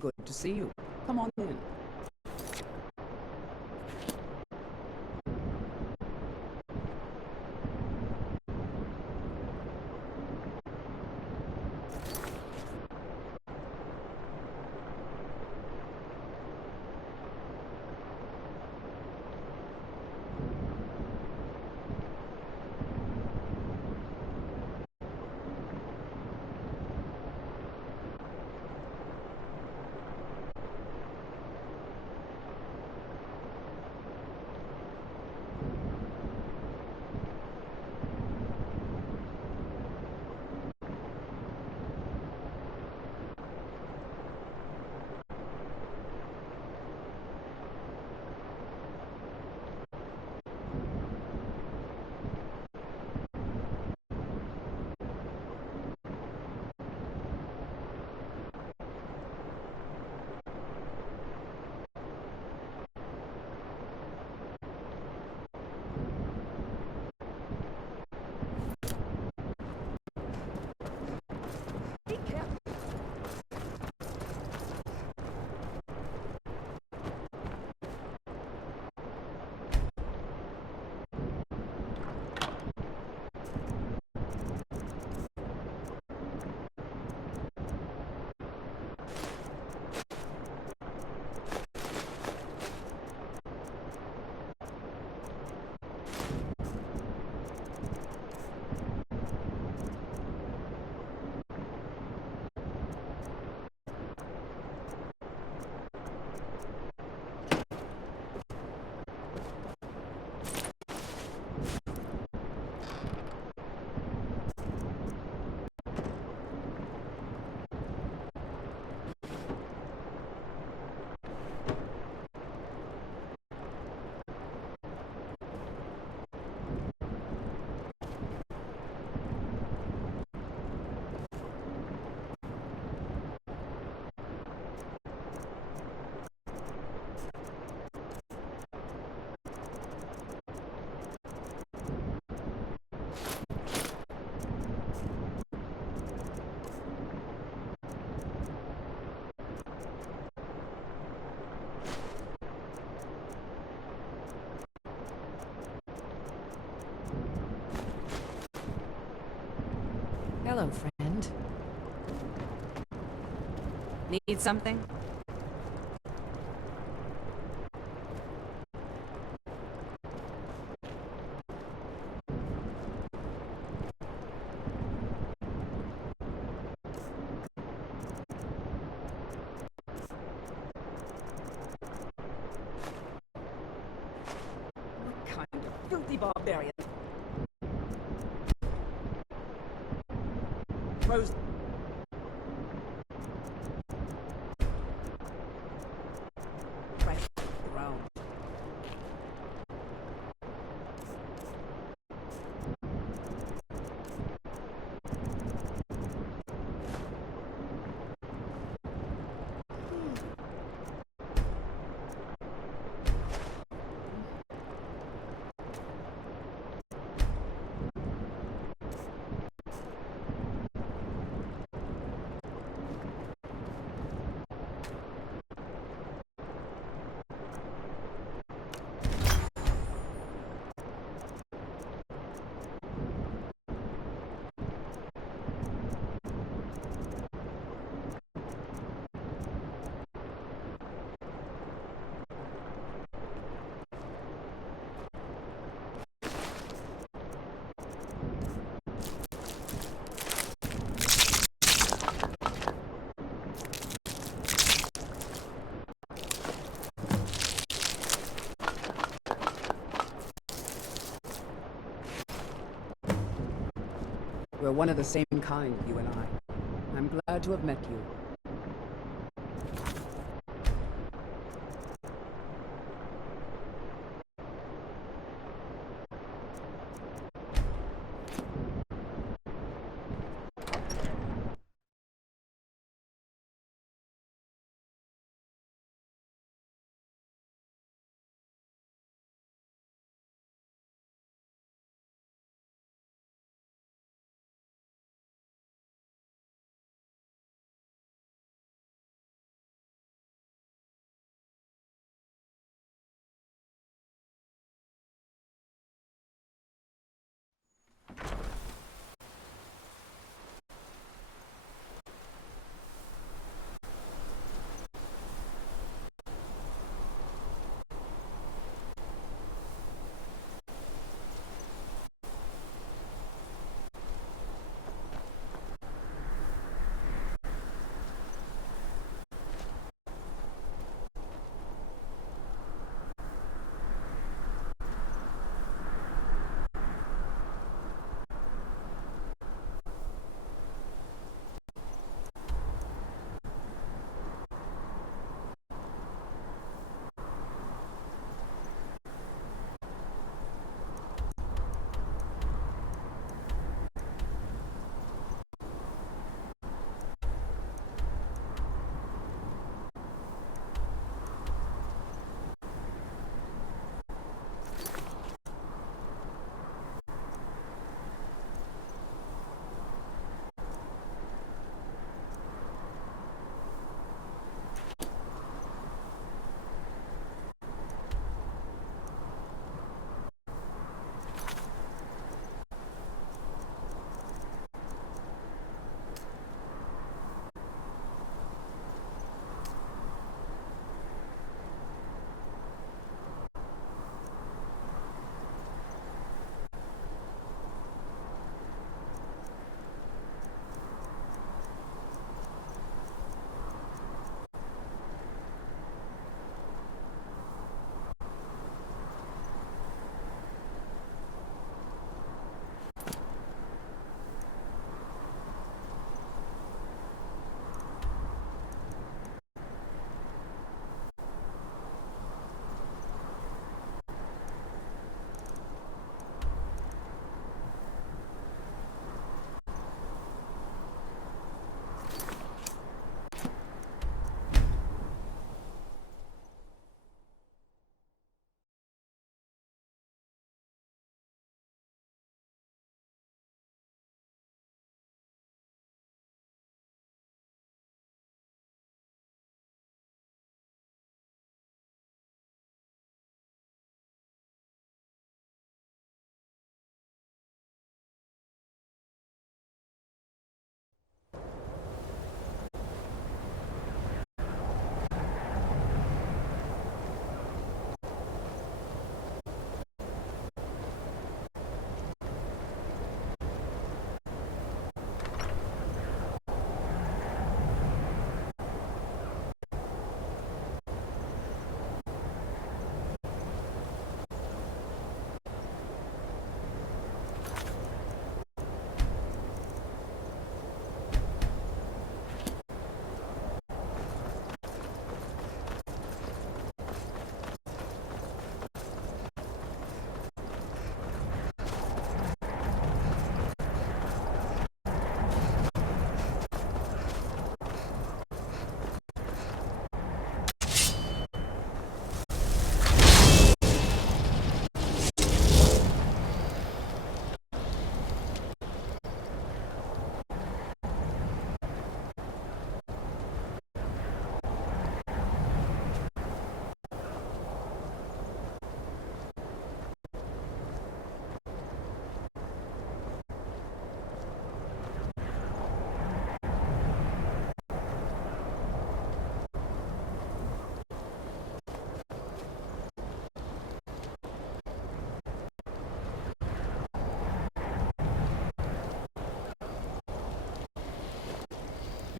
Good to see you. Come on in. Be careful. Hello, friend. Need something? What kind of filthy barbarian? Throws right to the ground. We're one of the same kind, you and I. I'm glad to have met you.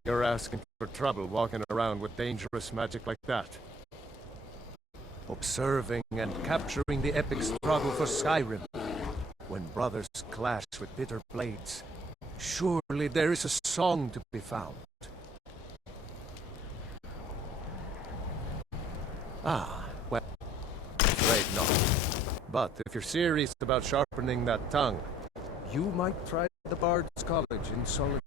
you're asking for trouble walking around with dangerous magic like that. Observing and capturing the epic struggle for Skyrim, when brothers clash with bitter blades, surely there is a song to be found. Ah, well, afraid not. But if you're serious about sharpening that tongue, you might try the Bard's College in Solitude.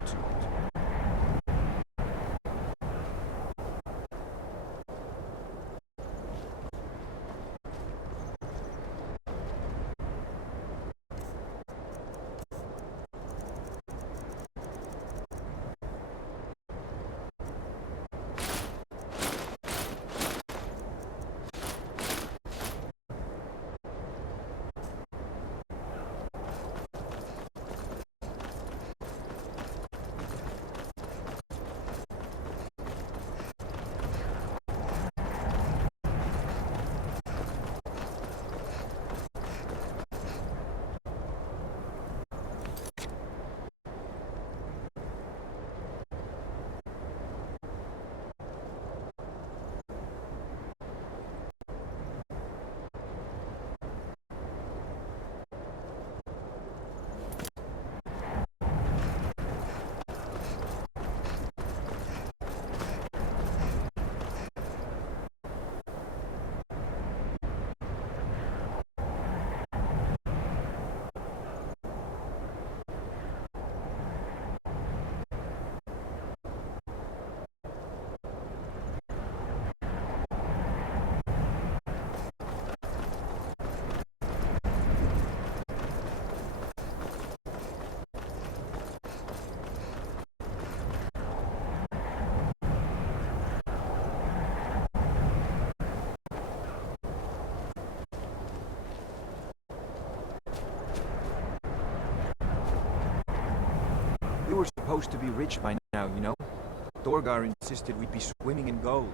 We were supposed to be rich by now, you know? Dorgar insisted we'd be swimming in gold.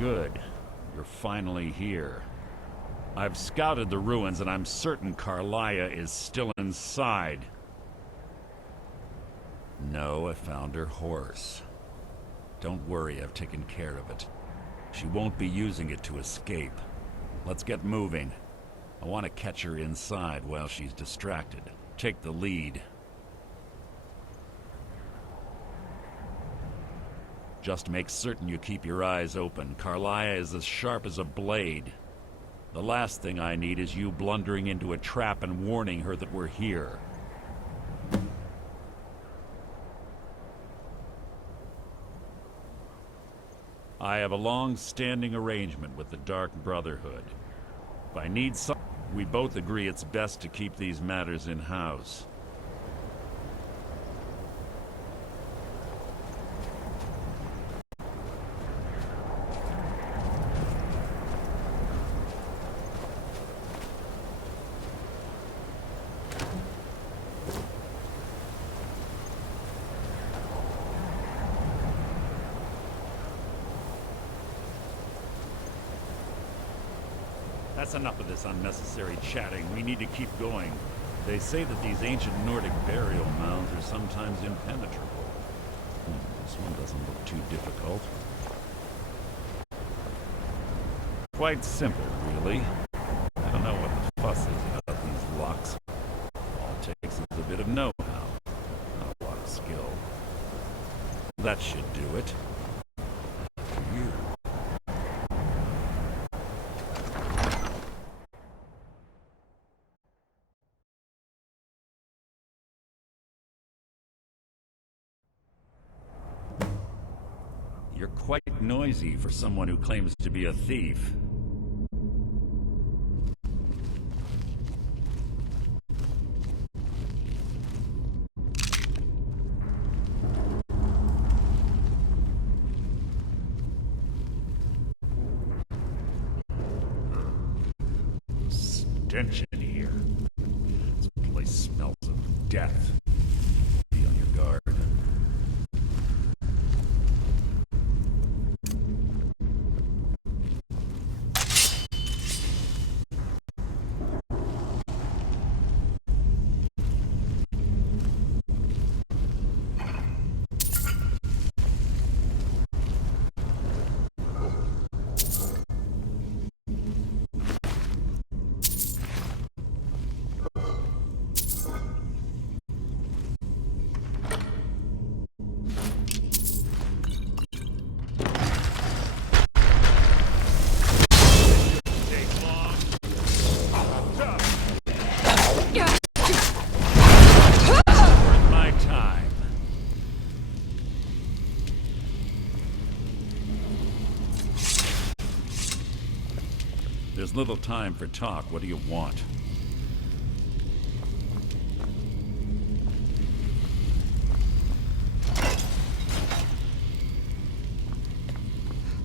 Good. You're finally here. I've scouted the ruins and I'm certain Carlia is still inside. No, I found her horse. Don't worry, I've taken care of it. She won't be using it to escape. Let's get moving. I want to catch her inside while she's distracted. Take the lead. Just make certain you keep your eyes open. Carlia is as sharp as a blade. The last thing I need is you blundering into a trap and warning her that we're here. I have a long-standing arrangement with the Dark Brotherhood. If I need something, we both agree it's best to keep these matters in-house. That's enough of this unnecessary chatting. We need to keep going. They say that these ancient Nordic burial mounds are sometimes impenetrable. This one doesn't look too difficult. Quite simple, really. I don't know what the fuss is about these locks. All it takes is a bit of know-how, not a lot of skill. That should do it. You. You're quite noisy for someone who claims to be a thief. Stench in here. This place smells of death. Be on your guard. There's little time for talk. What do you want?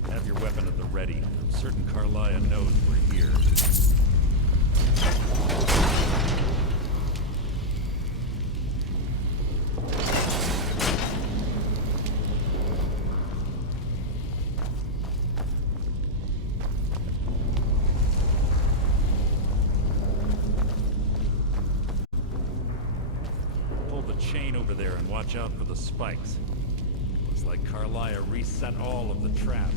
Have your weapon at the ready. I'm certain Carlia knows we're here. Chain over there and watch out for the spikes. Looks like Carlia reset all of the traps.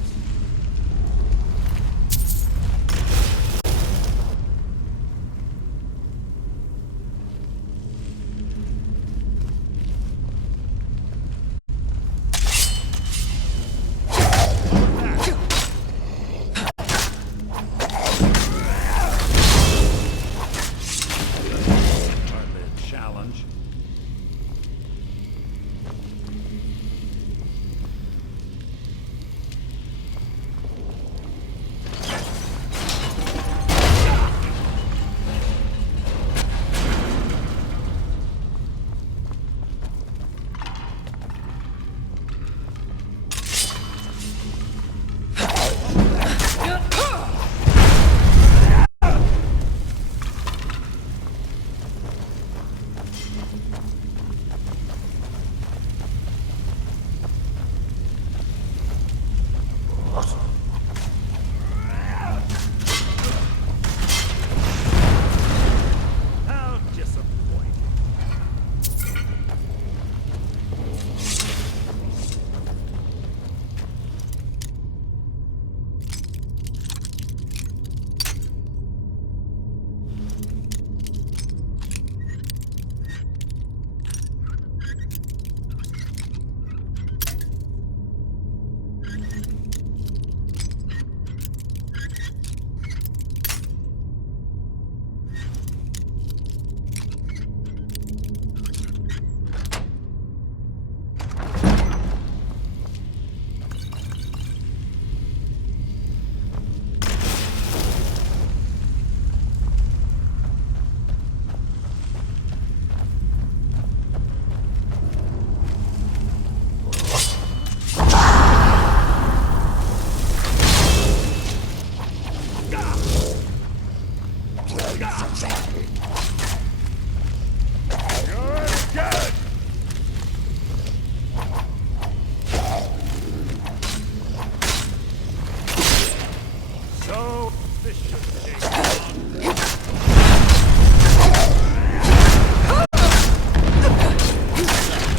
Hardly a challenge.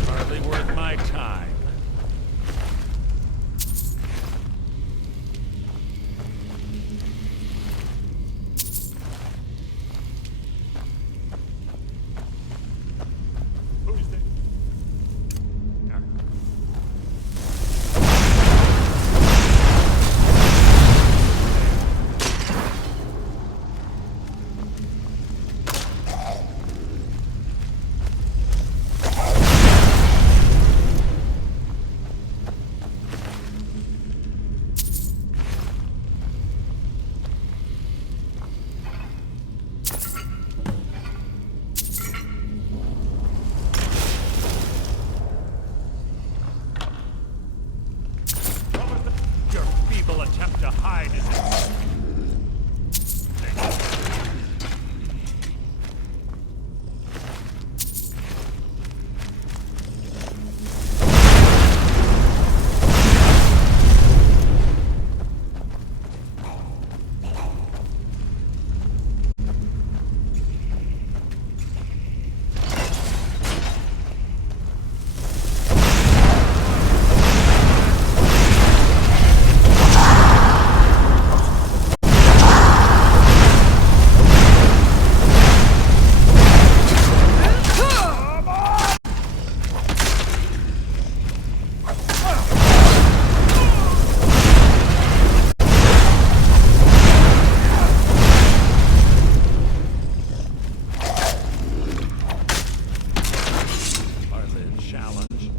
Hardly worth my time. Who's there? Your feeble attempt to hide is challenge.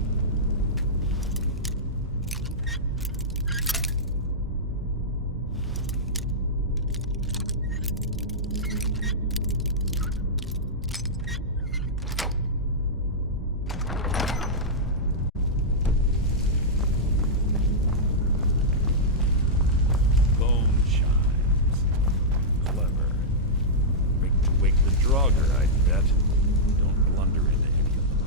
Bone chimes. Clever. Make to wake the Draugr, I bet. Don't blunder into any of them.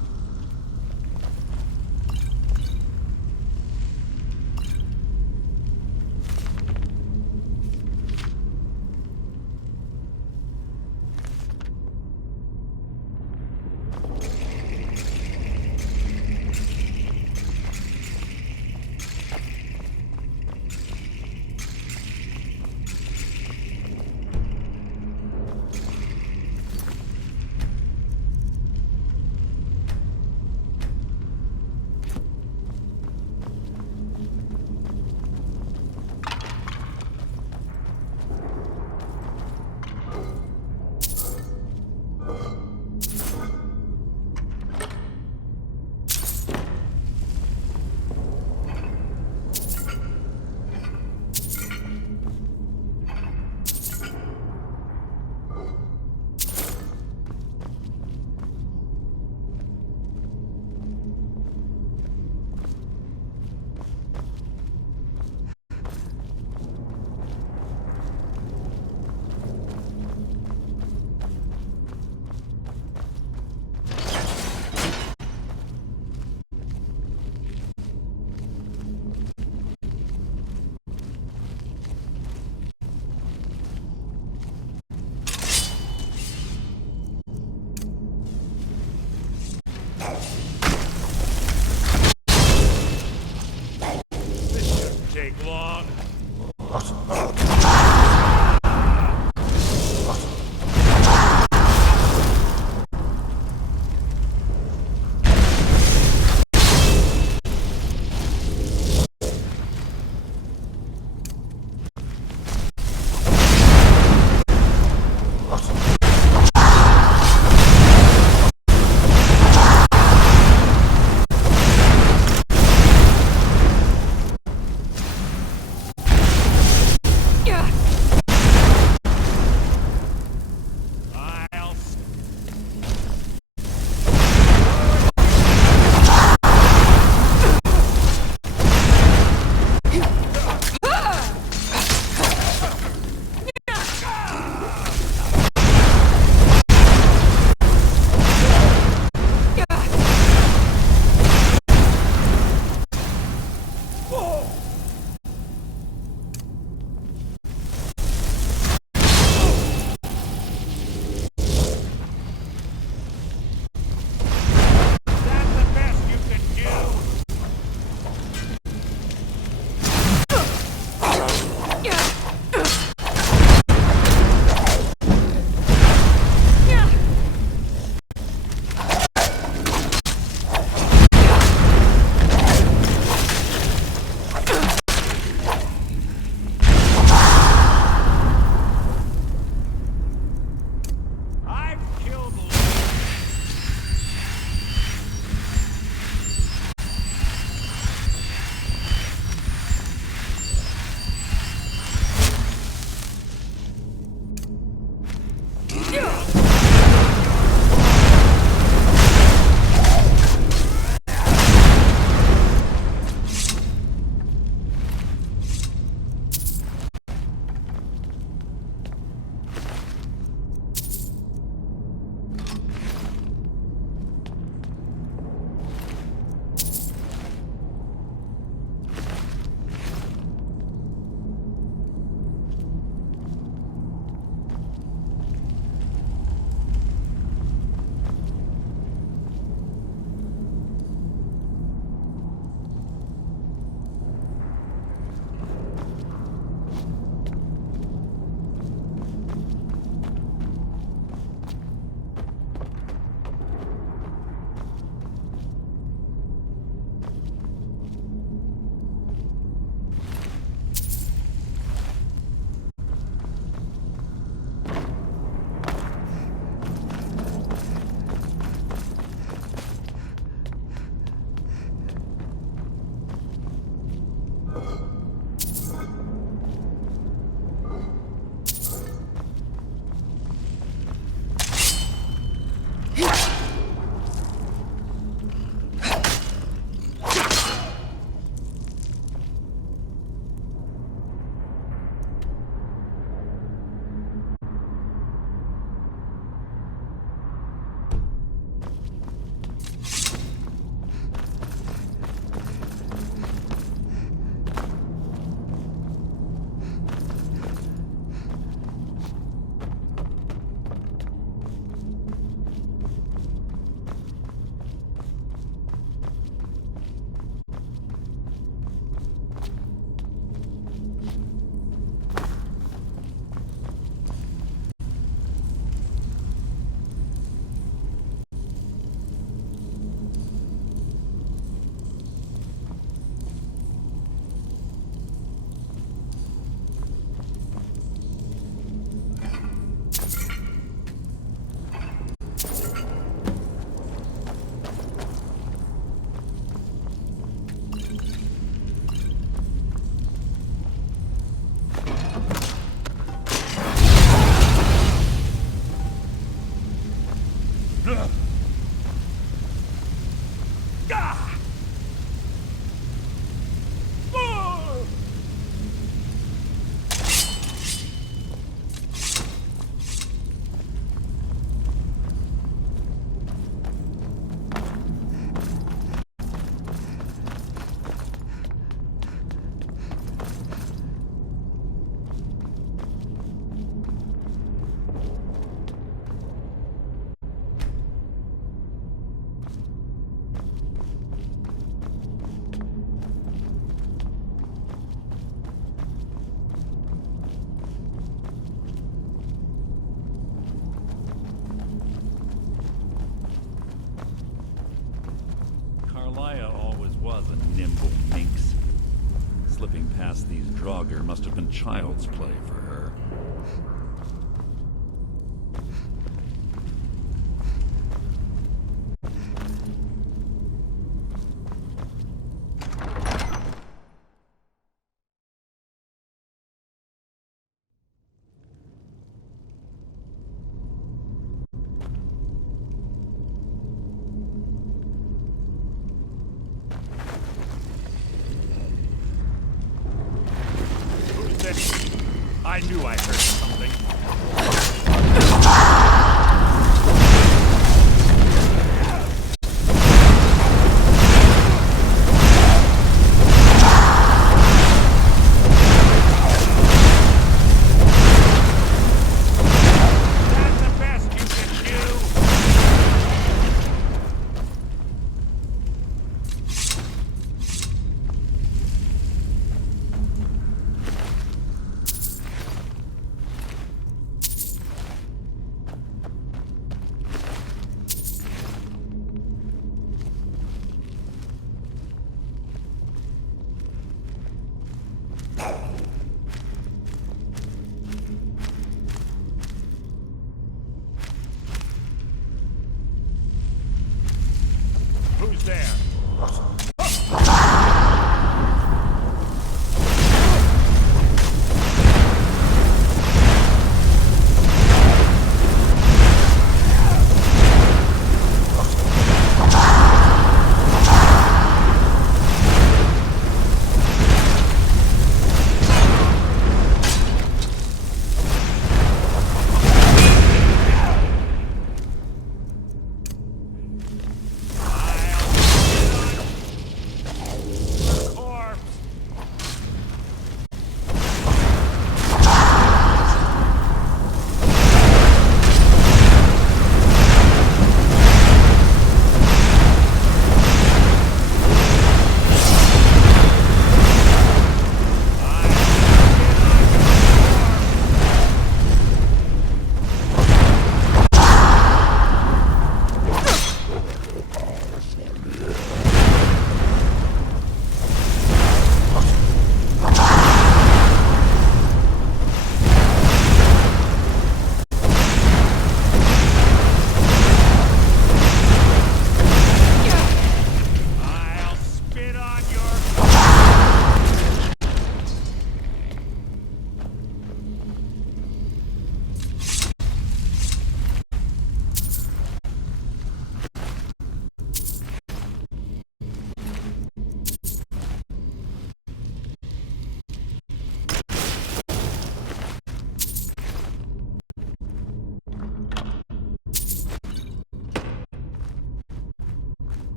Take long. Sweeping past these Draugr must have been child's play for her. I knew I heard something. That's the best you can do. Who's there?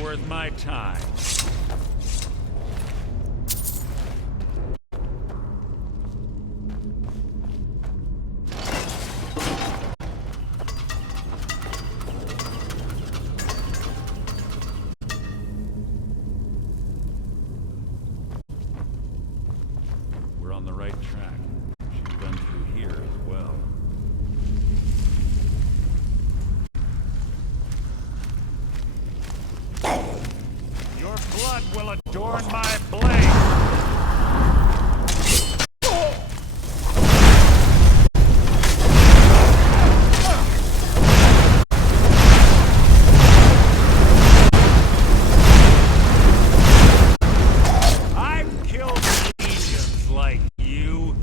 Worth my time. We're on the right track. She's been through here as well. Your blood will adorn my blade! I've killed legions like you.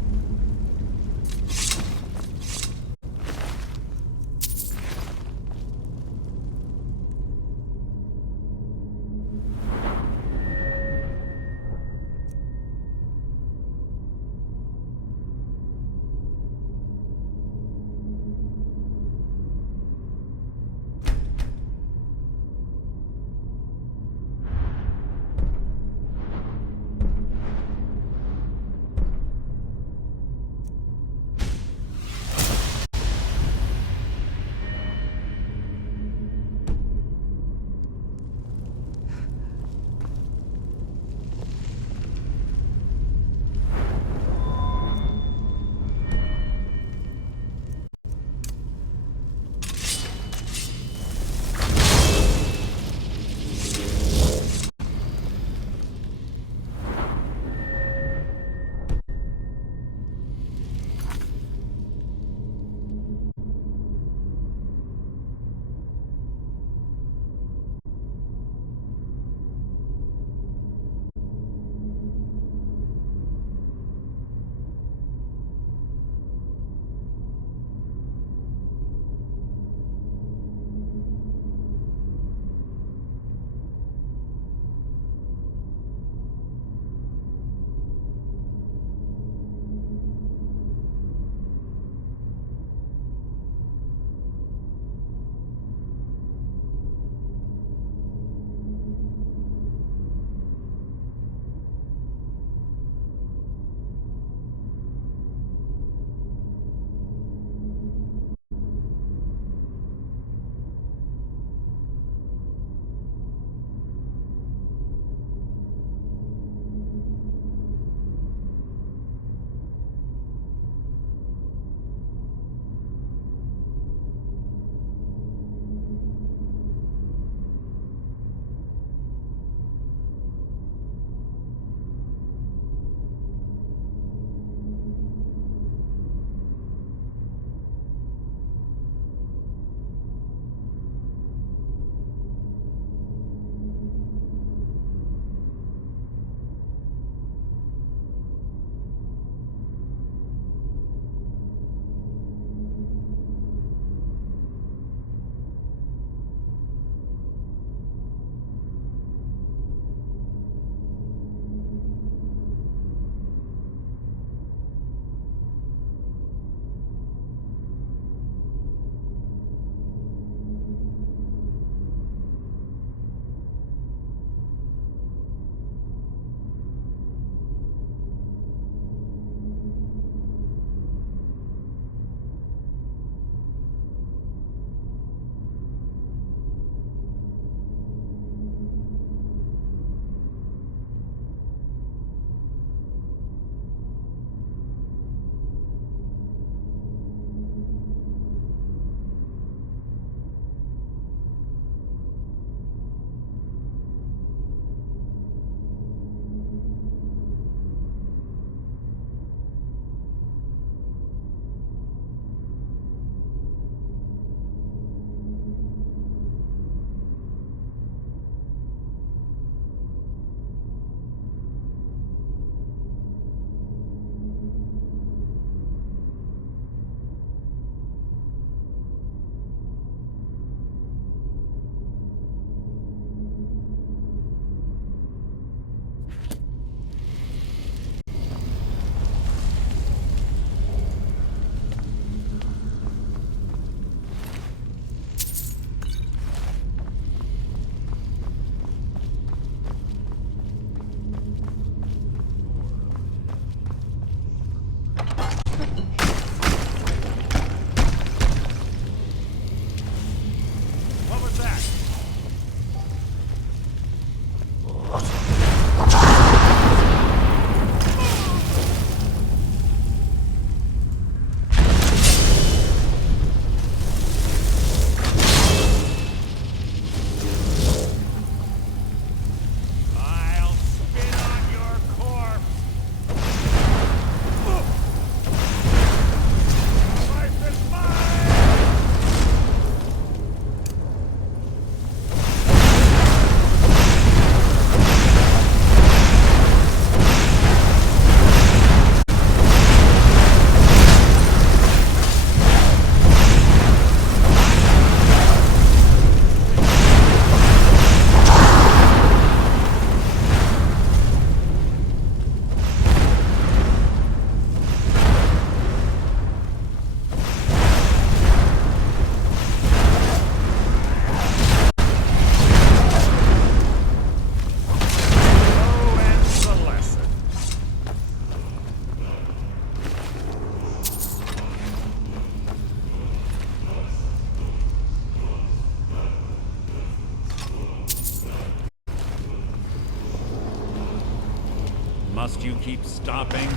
Must you keep stopping?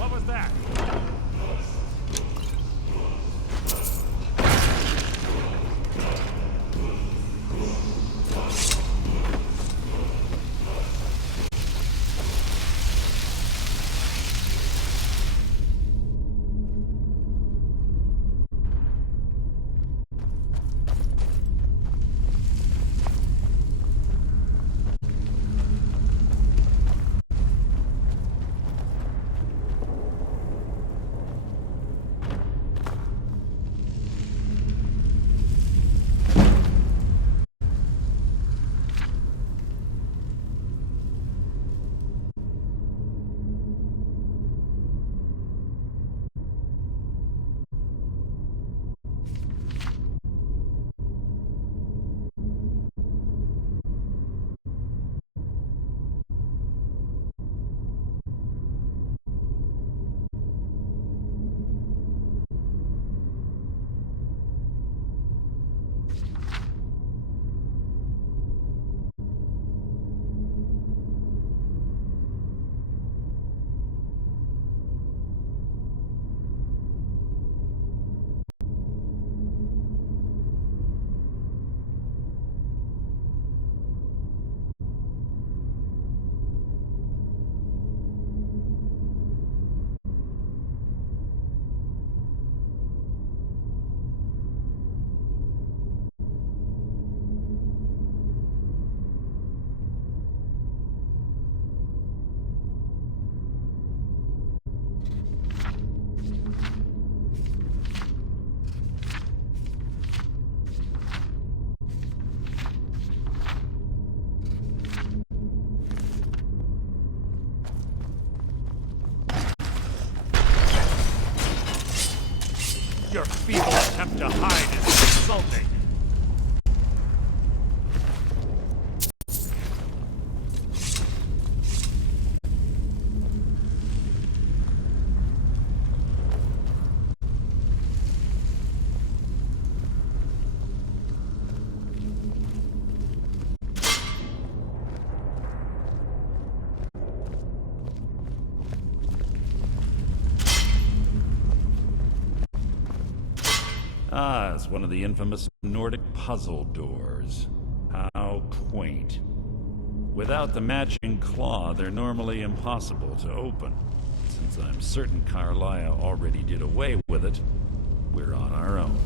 What was that? Your feeble attempt to hide is insulting. Ah, it's one of the infamous Nordic puzzle doors. How quaint. Without the matching claw, they're normally impossible to open. Since I'm certain Carlia already did away with it, we're on our own.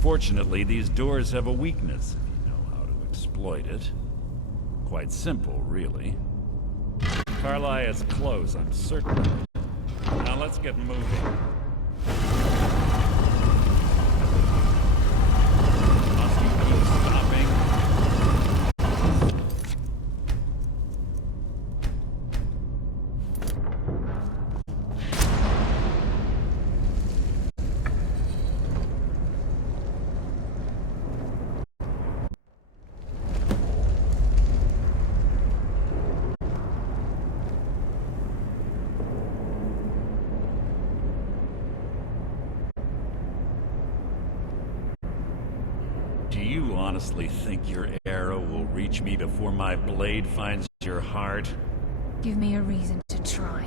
Fortunately, these doors have a weakness, if you know how to exploit it. Quite simple, really. Carlia is close, I'm certain of it. Now let's get moving. Do you honestly think your arrow will reach me before my blade finds your heart? Give me a reason to try.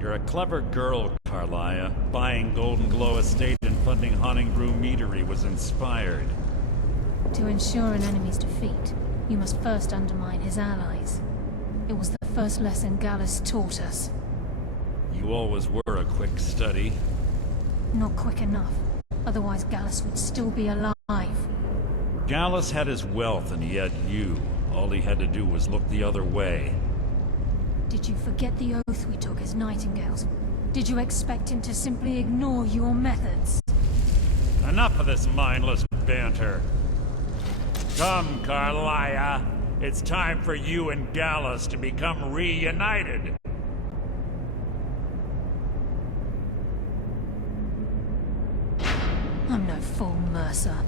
You're a clever girl, Carlia. Buying Golden Glow Estate and funding Honningbrew Meadery was inspired. To ensure an enemy's defeat, you must first undermine his allies. It was the first lesson Gallus taught us. You always were a quick study. Not quick enough. Otherwise Gallus would still be alive. Gallus had his wealth and he had you. All he had to do was look the other way. Did you forget the oath we took as Nightingales? Did you expect him to simply ignore your methods? Enough of this mindless banter. Come, Carlia. It's time for you and Gallus to become reunited. I'm no fool, Mercer.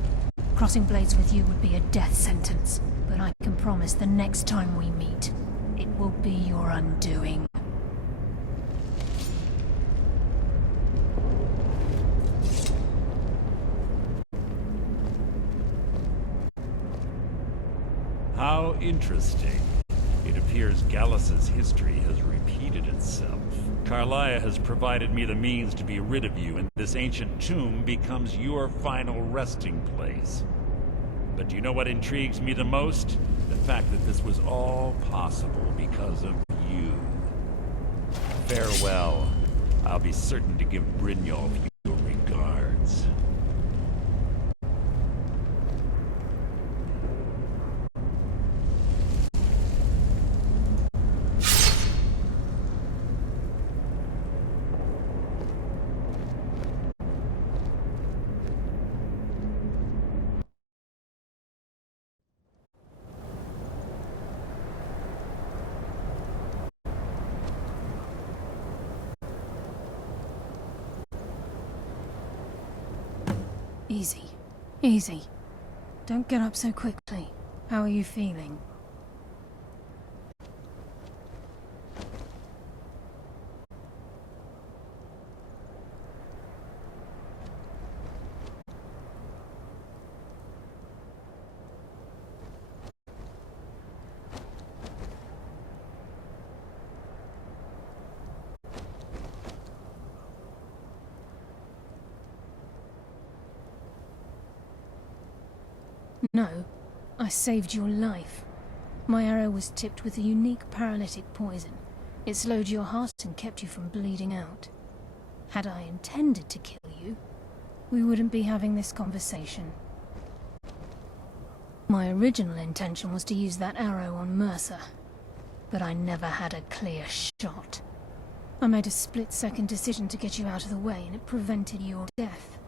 Crossing blades with you would be a death sentence, but I can promise the next time we meet, it will be your undoing. How interesting. It appears Gallus's history has repeated itself. Carlia has provided me the means to be rid of you, and this ancient tomb becomes your final resting place. But do you know what intrigues me the most? The fact that this was all possible because of you. Farewell. I'll be certain to give Brynjolf your regards. Easy. Easy. Don't get up so quickly. How are you feeling? No, I saved your life. My arrow was tipped with a unique paralytic poison. It slowed your heart and kept you from bleeding out. Had I intended to kill you, we wouldn't be having this conversation. My original intention was to use that arrow on Mercer, but I never had a clear shot. I made a split-second decision to get you out of the way, and it prevented your death.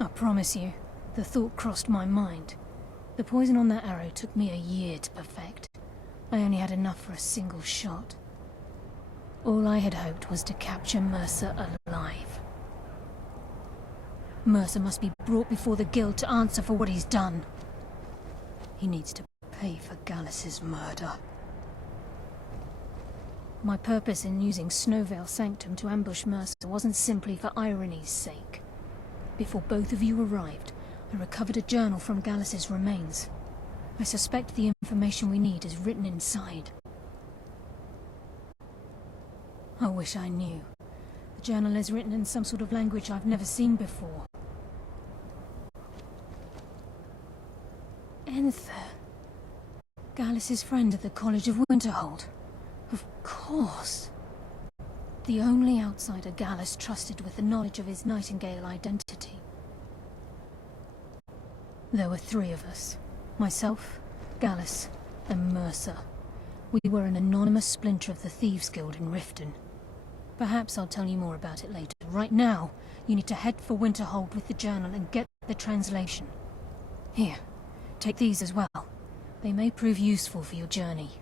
I promise you, the thought crossed my mind. The poison on that arrow took me a year to perfect. I only had enough for a single shot. All I had hoped was to capture Mercer alive. Mercer must be brought before the Guild to answer for what he's done. He needs to pay for Gallus's murder. My purpose in using Snowvale Sanctum to ambush Mercer wasn't simply for irony's sake. Before both of you arrived, I recovered a journal from Gallus's remains. I suspect the information we need is written inside. I wish I knew. The journal is written in some sort of language I've never seen before. Enther. Gallus's friend at the College of Winterhold. Of course. The only outsider Gallus trusted with the knowledge of his Nightingale identity. There were three of us. Myself, Gallus, and Mercer. We were an anonymous splinter of the Thieves' Guild in Riften. Perhaps I'll tell you more about it later. Right now, you need to head for Winterhold with the journal and get the translation. Here, take these as well. They may prove useful for your journey.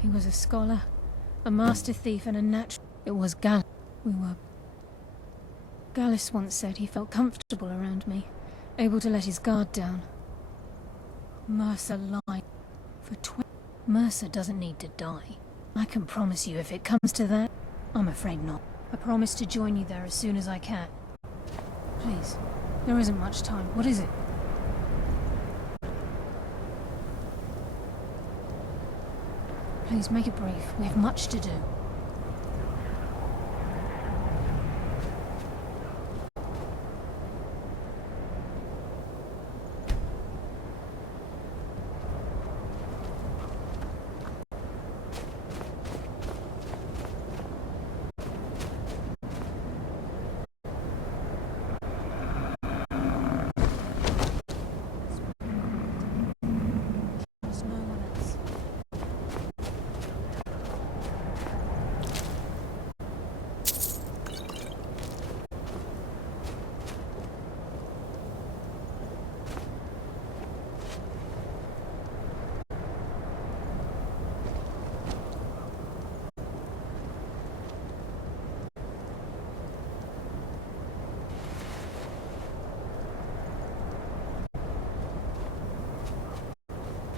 He was a scholar, a master thief, and a natural. It was Gallus. Gallus once said he felt comfortable around me, able to let his guard down. Mercer lied. Mercer doesn't need to die. I can promise you if it comes to that, I'm afraid not. I promise to join you there as soon as I can. Please, there isn't much time. What is it? Please make it brief. We have much to do. There's no one else.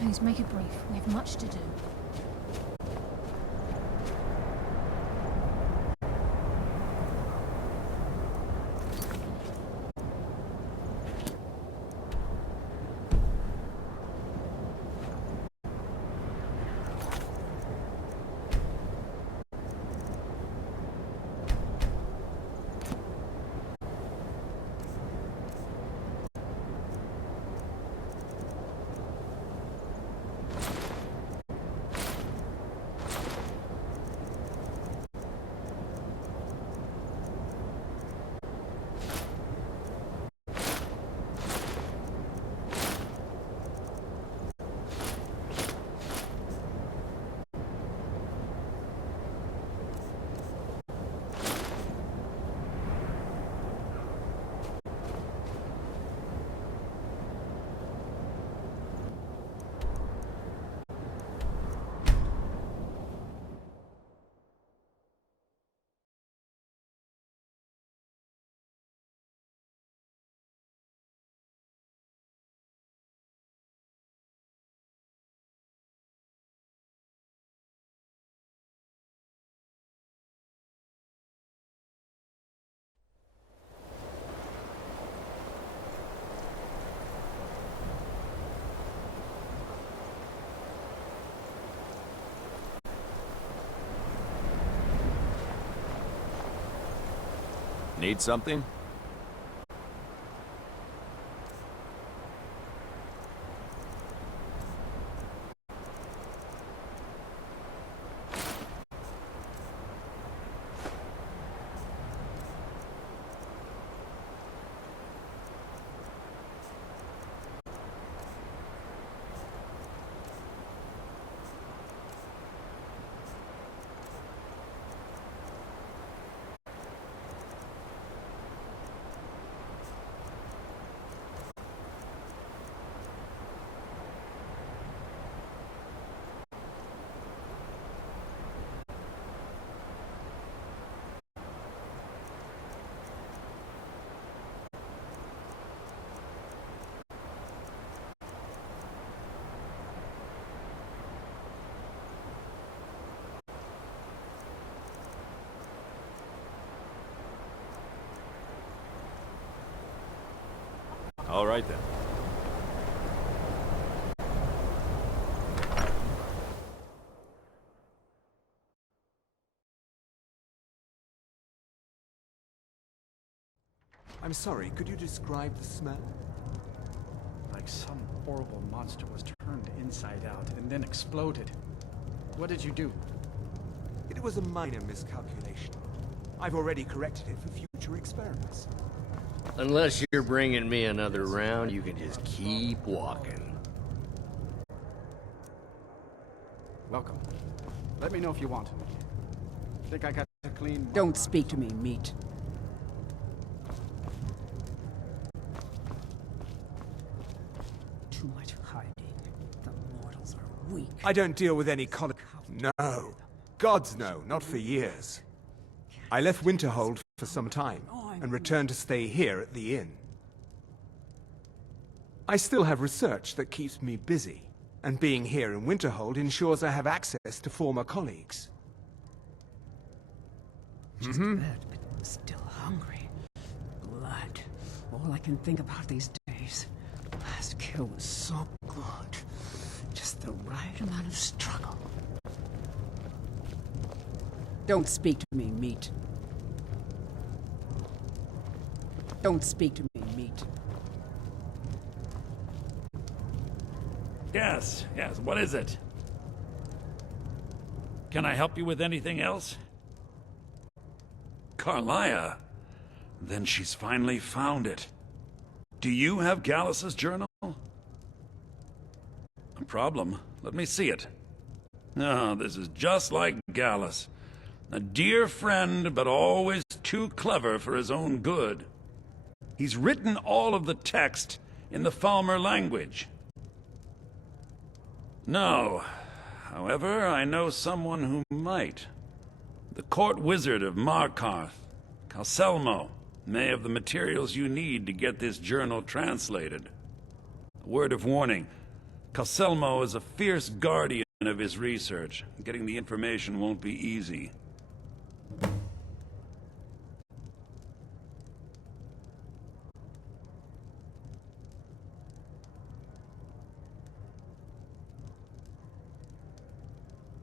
Please make it brief. We have much to do. Need something? All right then. I'm sorry, could you describe the smell? Like some horrible monster was turned inside out and then exploded. What did you do? It was a minor miscalculation. I've already corrected it for future experiments. Unless you're bringing me another round, you can just keep walking. Welcome. Let me know if you want me. Think I got to clean... Don't speak to me, meat. Too much hiding. The mortals are weak. I don't deal with any No. Gods no, not for years. I left Winterhold for some time, and returned to stay here at the inn. I still have research that keeps me busy, and being here in Winterhold ensures I have access to former colleagues. Just fed, but still hungry. Blood. All I can think about these days. Last kill was so good. Just the right amount of struggle. Don't speak to me, meat. Don't speak to me, meat. Yes, what is it? Can I help you with anything else? Carlia? Then she's finally found it. Do you have Gallus's journal? A problem? Let me see it. Oh, this is just like Gallus. A dear friend, but always too clever for his own good. He's written all of the text in the Falmer language. No. However, I know someone who might. The court wizard of Markarth, Calselmo, may have the materials you need to get this journal translated. A word of warning, Calselmo is a fierce guardian of his research. Getting the information won't be easy.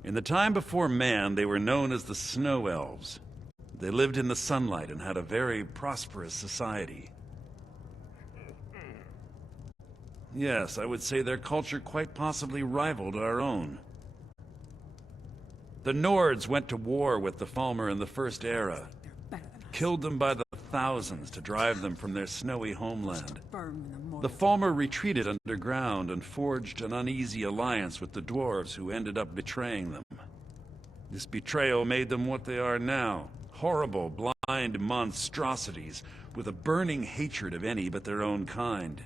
In the time before man, they were known as the Snow Elves. They lived in the sunlight and had a very prosperous society. Yes, I would say their culture quite possibly rivaled our own. The Nords went to war with the Falmer in the First Era, killed them by the thousands to drive them from their snowy homeland. The Falmer retreated underground and forged an uneasy alliance with the dwarves who ended up betraying them. This betrayal made them what they are now, horrible, blind monstrosities with a burning hatred of any but their own kind.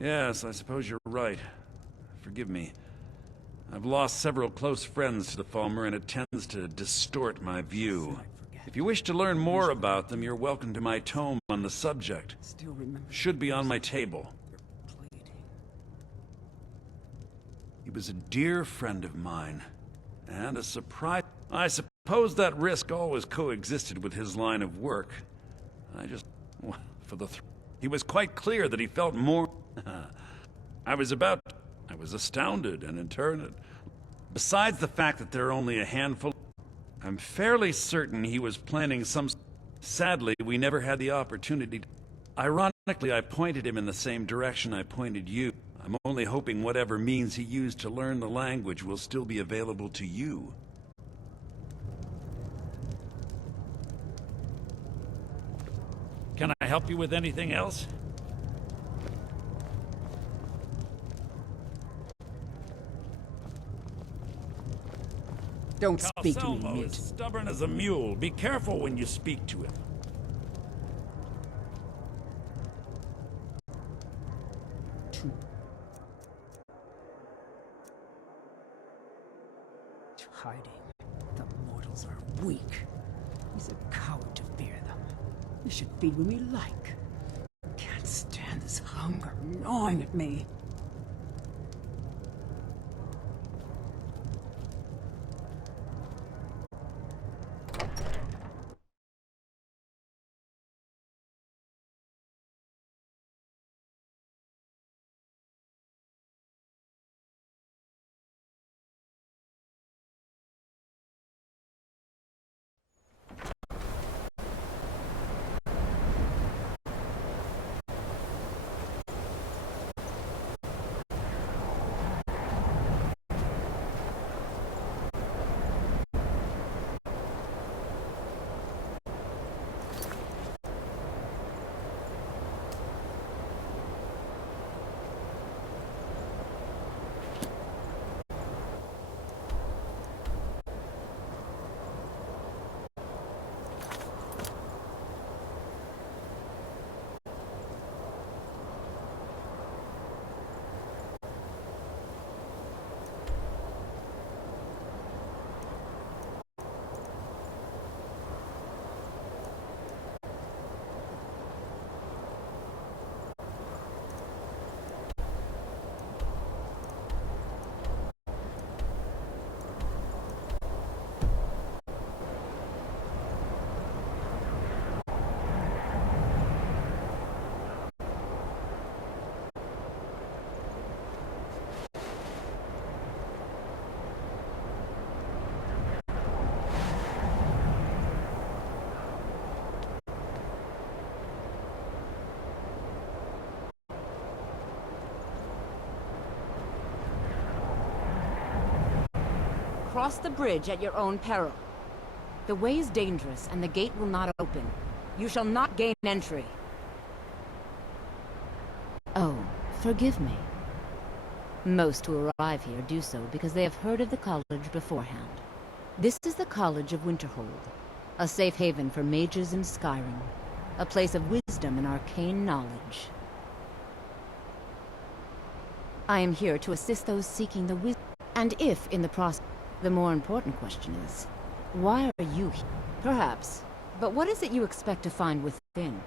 Yes, I suppose you're right. Forgive me. I've lost several close friends to the Falmer, and it tends to distort my view. If you wish to learn more about them, you're welcome to my tome on the subject. Should be on my table. He was a dear friend of mine, and a surprise. I suppose that risk always coexisted with his line of work. He was quite clear that he felt more... I I was astounded and in turn... Besides the fact that there are only a handful, I'm fairly certain he was planning some... Sadly, we never had the opportunity to... Ironically, I pointed him in the same direction I pointed you. I'm only hoping whatever means he used to learn the language will still be available to you. Can I help you with anything else? Don't speak to me, Calcelmo Newt. is stubborn as a mule. Be careful when you speak to him. Hiding. The mortals are weak. He's a coward to fear them. You should feed when we like. Can't stand this hunger gnawing at me. Cross the bridge at your own peril. The way is dangerous, and the gate will not open. You shall not gain entry. Oh, forgive me. Most who arrive here do so because they have heard of the college beforehand. This is the College of Winterhold, a safe haven for mages in Skyrim, a place of wisdom and arcane knowledge. I am here to assist those seeking the wisdom, and if, in the process, the more important question is, why are you here? Perhaps, but what is it you expect to find within?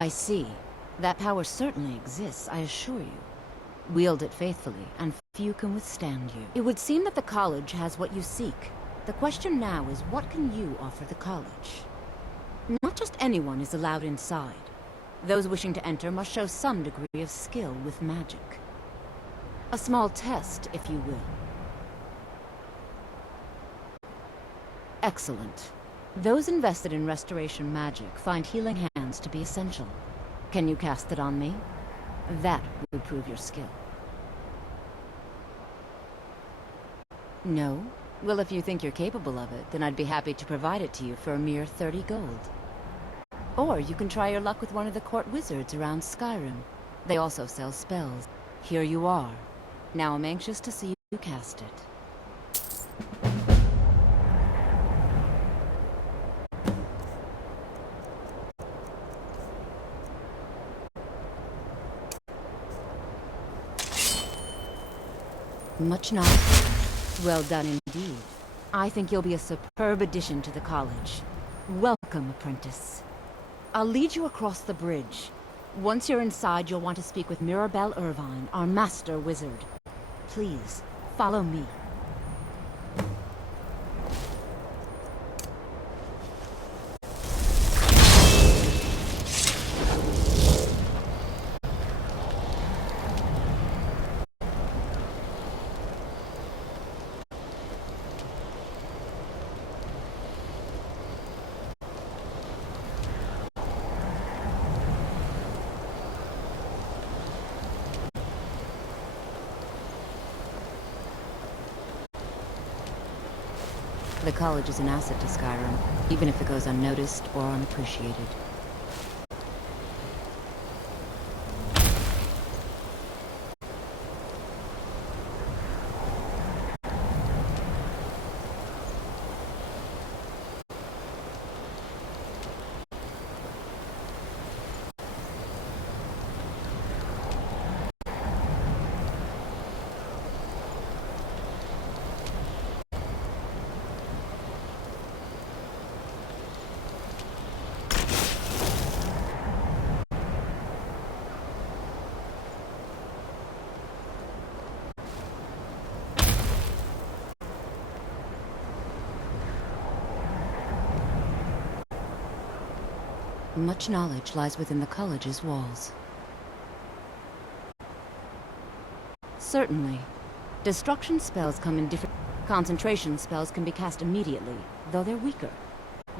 I see. That power certainly exists, I assure you. Wield it faithfully, and few can withstand you. It would seem that the college has what you seek. The question now is, what can you offer the college? Not just anyone is allowed inside. Those wishing to enter must show some degree of skill with magic. A small test, if you will. Excellent. Those invested in restoration magic find healing hands to be essential. Can you cast it on me? That will prove your skill. No? Well, if you think you're capable of it, then I'd be happy to provide it to you for a mere 30 gold. Or you can try your luck with one of the court wizards around Skyrim. They also sell spells. Here you are. Now I'm anxious to see you cast it. Much knowledge. Well done indeed. I think you'll be a superb addition to the college. Welcome, apprentice. I'll lead you across the bridge. Once you're inside, you'll want to speak with Mirabelle Irvine, our master wizard. Please, follow me. The college is an asset to Skyrim, even if it goes unnoticed or unappreciated. Much knowledge lies within the college's walls. Certainly. Destruction spells come in different... Concentration spells can be cast immediately, though they're weaker.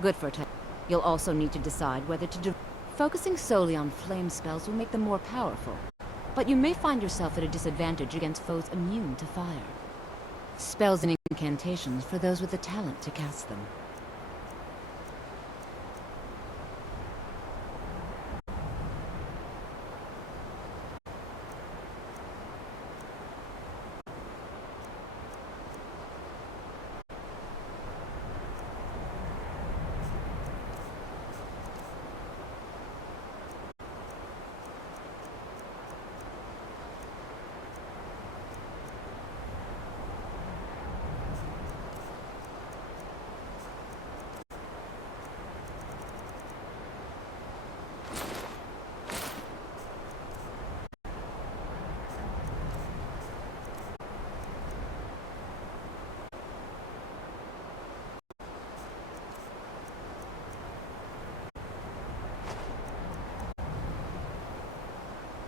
Good for type. You'll also need to decide whether to... Focusing solely on flame spells will make them more powerful, but you may find yourself at a disadvantage against foes immune to fire. Spells and incantations for those with the talent to cast them.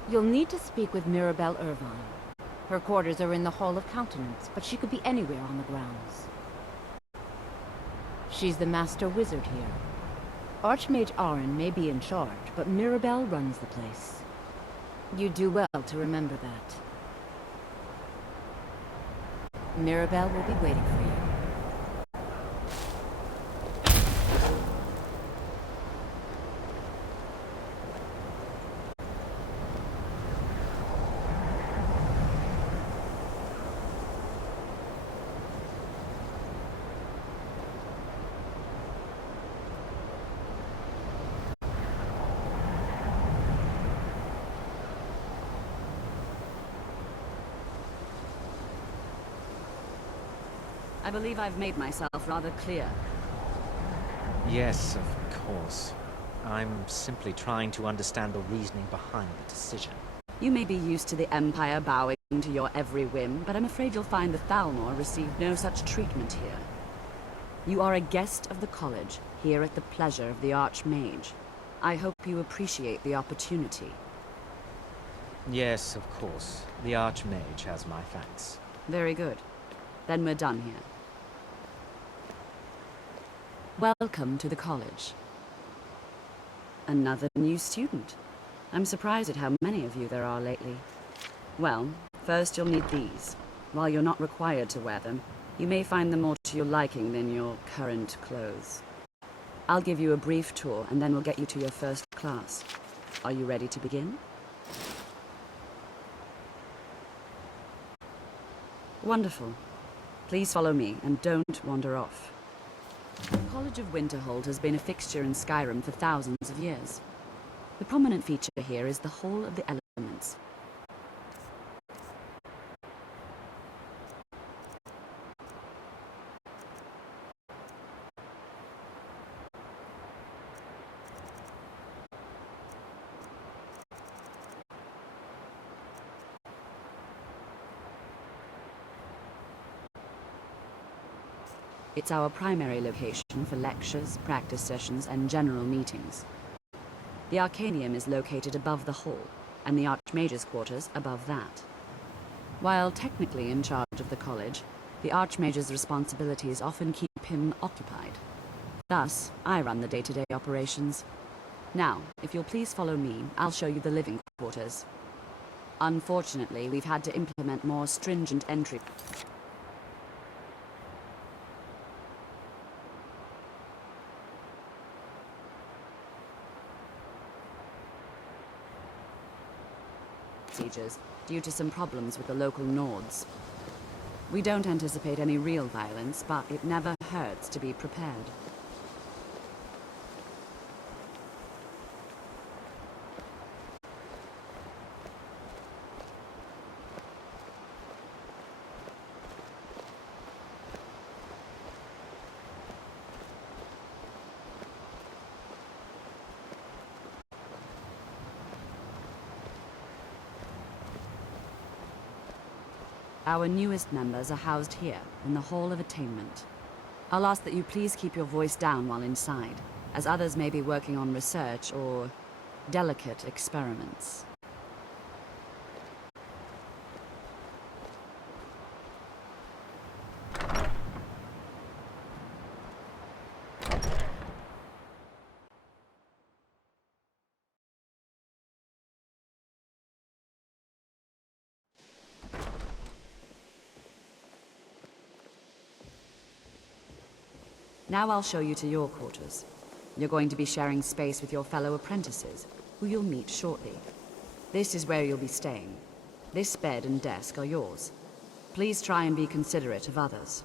You'll need to speak with Mirabelle Irvine. Her quarters are in the Hall of Countenance, but she could be anywhere on the grounds. She's the master wizard here. Archmage Aaron may be in charge, but Mirabelle runs the place. You do well to remember that. Mirabelle will be waiting for you. I believe I've made myself rather clear. Yes, of course. I'm simply trying to understand the reasoning behind the decision. You may be used to the Empire bowing to your every whim, but I'm afraid you'll find the Thalmor received no such treatment here. You are a guest of the college, here at the pleasure of the Archmage. I hope you appreciate the opportunity. Yes, of course. The Archmage has my thanks. Very good. Then we're done here. Welcome to the college. Another new student. I'm surprised at how many of you there are lately. Well, first you'll need these. While you're not required to wear them, you may find them more to your liking than your current clothes. I'll give you a brief tour, and then we'll get you to your first class. Are you ready to begin? Wonderful. Please follow me, and don't wander off. The College of Winterhold has been a fixture in Skyrim for thousands of years. The prominent feature here is the Hall of the Elements. It's our primary location for lectures, practice sessions, and general meetings. The Arcanium is located above the hall, and the Archmage's quarters above that. While technically in charge of the college, the Archmage's responsibilities often keep him occupied. Thus, I run the day-to-day operations. Now, if you'll please follow me, I'll show you the living quarters. Unfortunately, we've had to implement more stringent entry. procedures due to some problems with the local Nords. We don't anticipate any real violence, but it never hurts to be prepared. Our newest members are housed here, in the Hall of Attainment. I'll ask that you please keep your voice down while inside, as others may be working on research or delicate experiments. Now I'll show you to your quarters. You're going to be sharing space with your fellow apprentices, who you'll meet shortly. This is where you'll be staying. This bed and desk are yours. Please try and be considerate of others.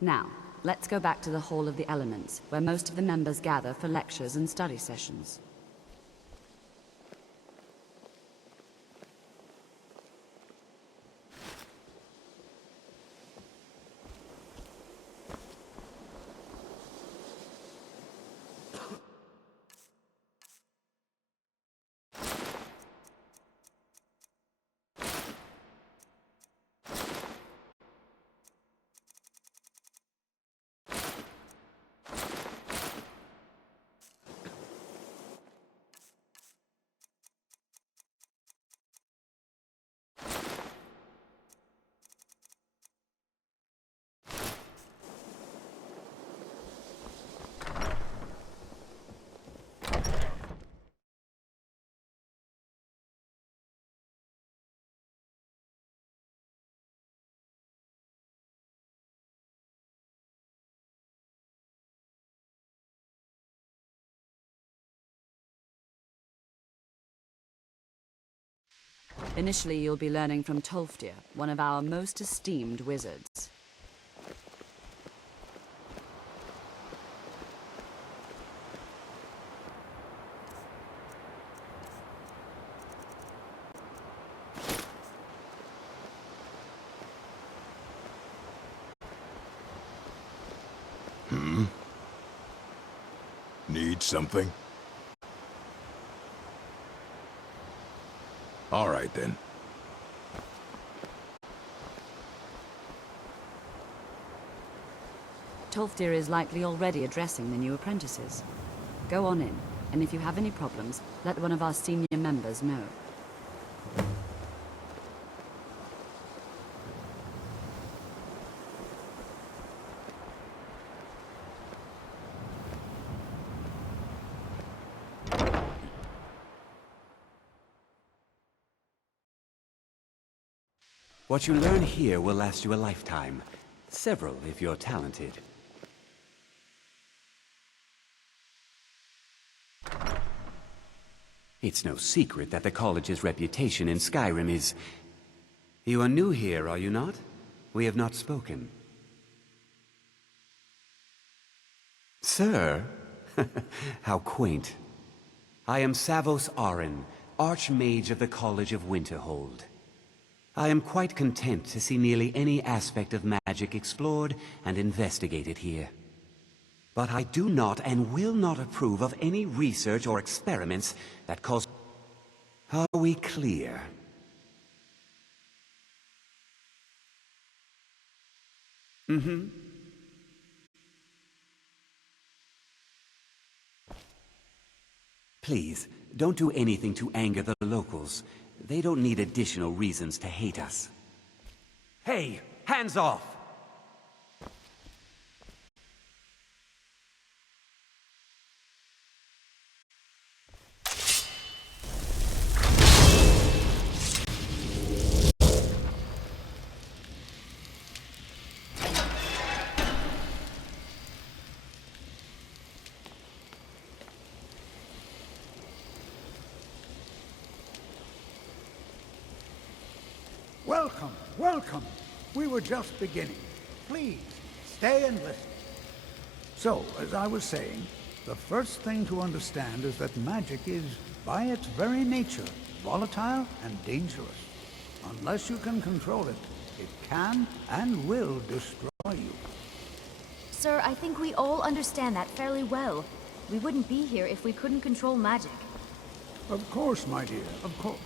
Now, let's go back to the Hall of the Elements, where most of the members gather for lectures and study sessions. Initially, you'll be learning from Tolfdir, one of our most esteemed wizards. Need something? All right, then. Tolfdir is likely already addressing the new apprentices. Go on in, and if you have any problems, let one of our senior members know. What you learn here will last you a lifetime. Several, if you're talented. It's no secret that the college's reputation in Skyrim is... You are new here, are you not? We have not spoken. Sir? How quaint. I am Savos Arin, Archmage of the College of Winterhold. I am quite content to see nearly any aspect of magic explored and investigated here. But I do not and will not approve of any research or experiments that cause... Are we clear? Mm-hmm. Please, don't do anything to anger the locals. They don't need additional reasons to hate us. Hey, hands off! Welcome, welcome. We were just beginning. Please, stay and listen. So, as I was saying, the first thing to understand is that magic is, by its very nature, volatile and dangerous. Unless you can control it, it can and will destroy you. Sir, I think we all understand that fairly well. We wouldn't be here if we couldn't control magic. Of course, my dear, of course.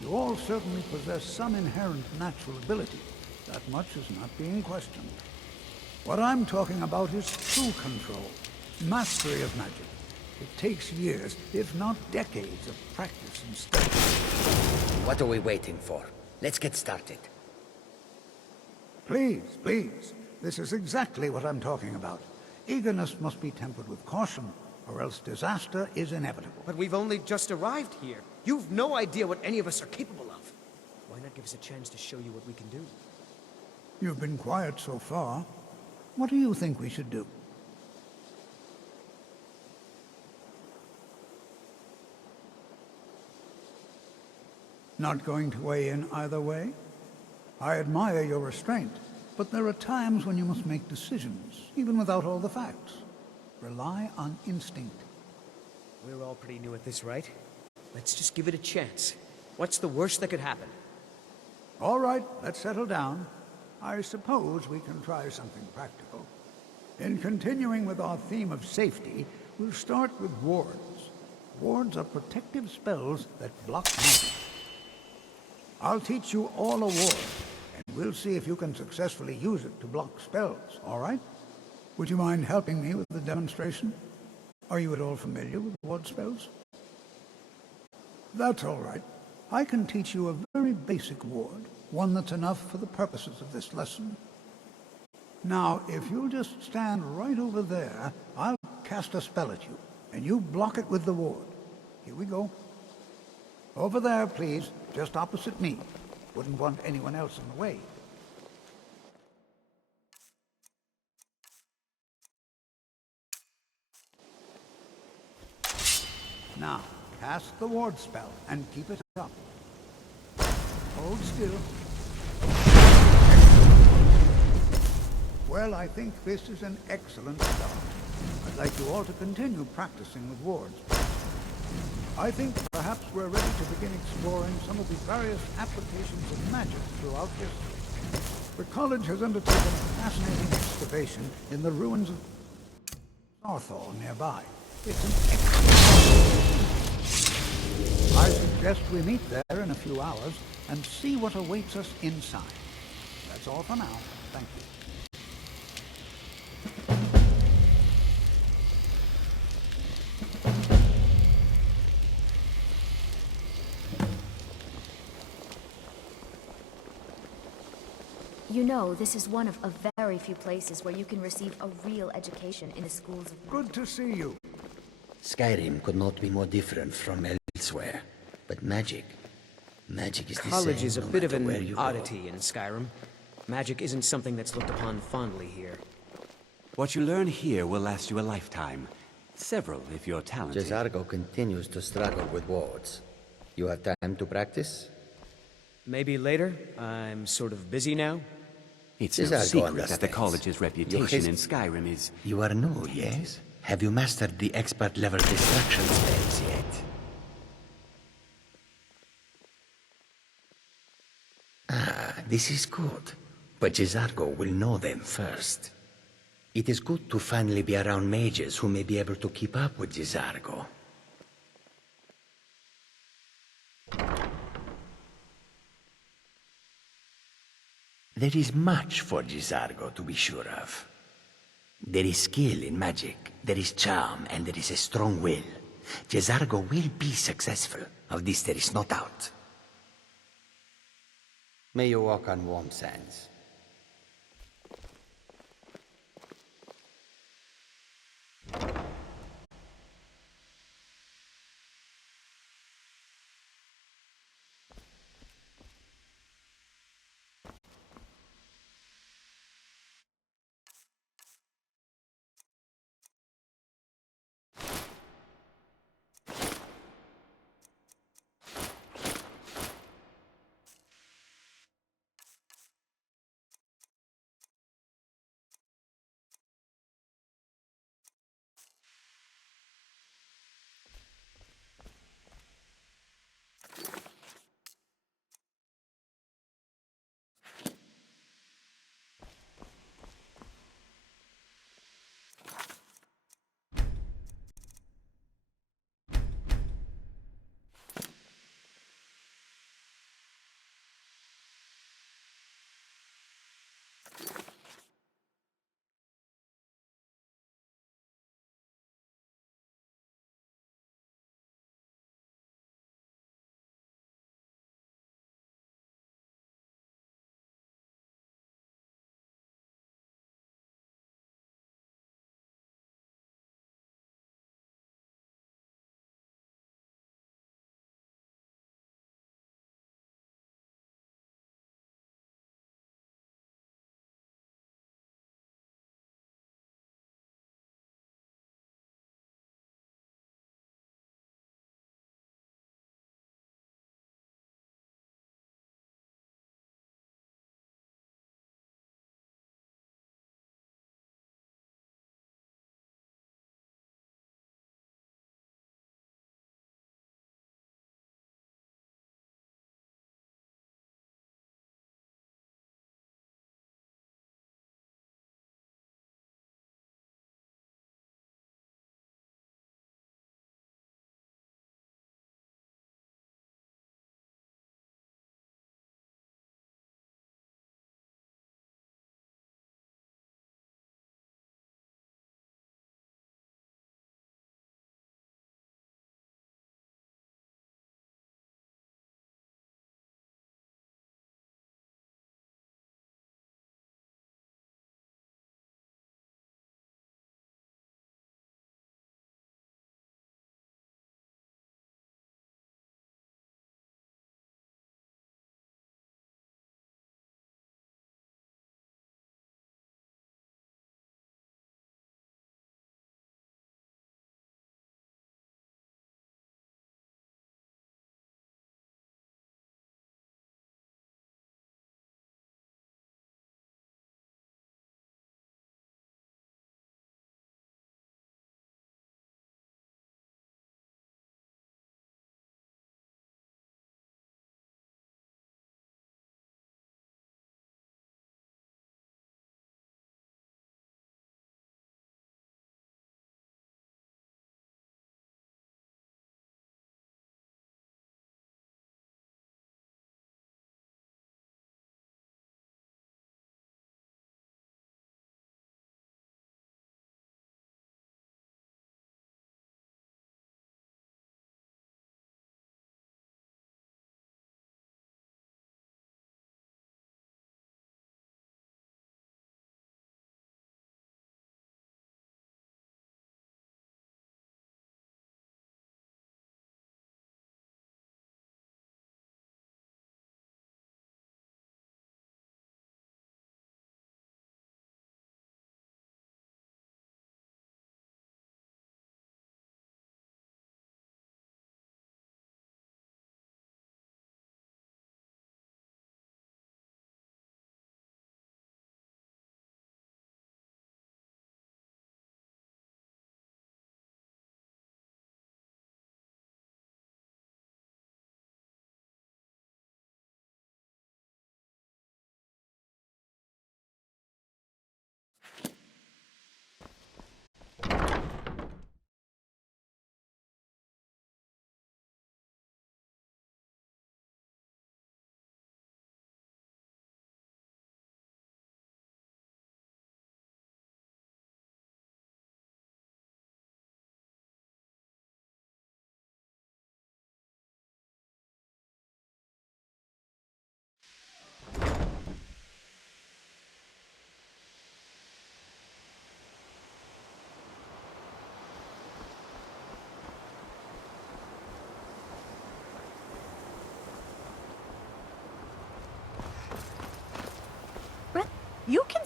You all certainly possess some inherent natural ability. That much is not being questioned. What I'm talking about is true control, mastery of magic. It takes years, if not decades, of practice and study. What are we waiting for? Let's get started. Please, please. This is exactly what I'm talking about. Eagerness must be tempered with caution, or else disaster is inevitable. But we've only just arrived here. You've no idea what any of us are capable of. Why not give us a chance to show you what we can do? You've been quiet so far. What do you think we should do? Not going to weigh in either way? I admire your restraint, but there are times when you must make decisions, even without all the facts. Rely on instinct. We're all pretty new at this, right? Let's just give it a chance. What's the worst that could happen? All right, let's settle down. I suppose we can try something practical. In continuing with our theme of safety, we'll start with wards. Wards are protective spells that block magic. I'll teach you all a ward, and we'll see if you can successfully use it to block spells, all right? Would you mind helping me with the demonstration? Are you at all familiar with ward spells? That's all right. I can teach you a very basic ward, one that's enough for the purposes of this lesson. Now, if you'll just stand right over there, I'll cast a spell at you, and you block it with the ward. Here we go. Over there, please, just opposite me. Wouldn't want anyone else in the way. Now, cast the ward spell and keep it up. Hold still. Well, I think this is an excellent start. I'd like you all to continue practicing with wards. I think perhaps we're ready to begin exploring some of the various applications of magic throughout history. The college has undertaken a fascinating excavation in the ruins of Northall nearby. It's an excellent. I suggest we meet there in a few hours and see what awaits us inside. That's all for now. Thank you. You know, this is one of a very few places where you can receive a real education in the schools of magic. Good to see you. Skyrim could not be more different from elsewhere. But magic is the same. College is a no bit of matter where an you go. oddity in Skyrim. Magic isn't something that's looked upon fondly here. What you learn here will last you a lifetime. Several, if you're talented. Jezargo continues to struggle with wards. You have time to practice? Maybe later. I'm sort of busy now. It's no secret that the college's reputation in Skyrim is... You are new, yes? Have you mastered the expert-level distraction spells yet? Ah, this is good. But Jezargo will know them first. It is good to finally be around mages who may be able to keep up with Jezargo. There is much for Jezargo to be sure of. There is skill in magic, there is charm, and there is a strong will. Jezargo will be successful. Of this there is no doubt. May you walk on warm sands.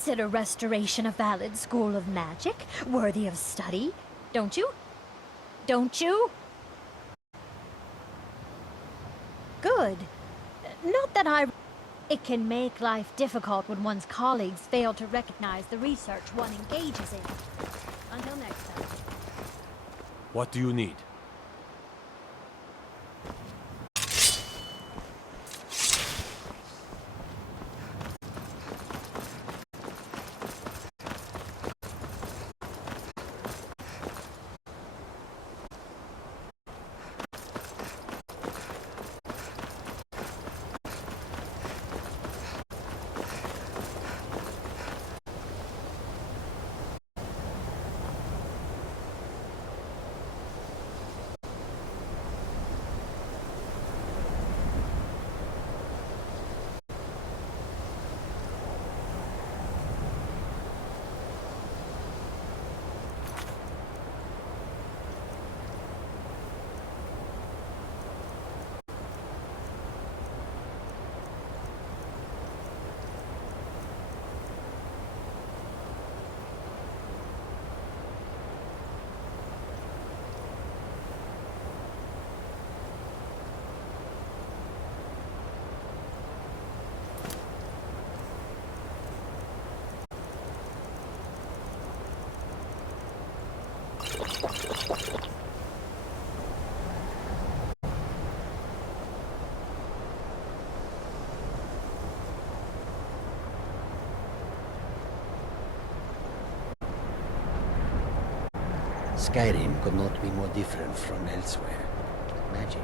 consider restoration a valid school of magic, worthy of study, don't you? Don't you? Good. Not that I... It can make life difficult when one's colleagues fail to recognize the research one engages in. Until next time. What do you need? Skyrim could not be more different from elsewhere. Magic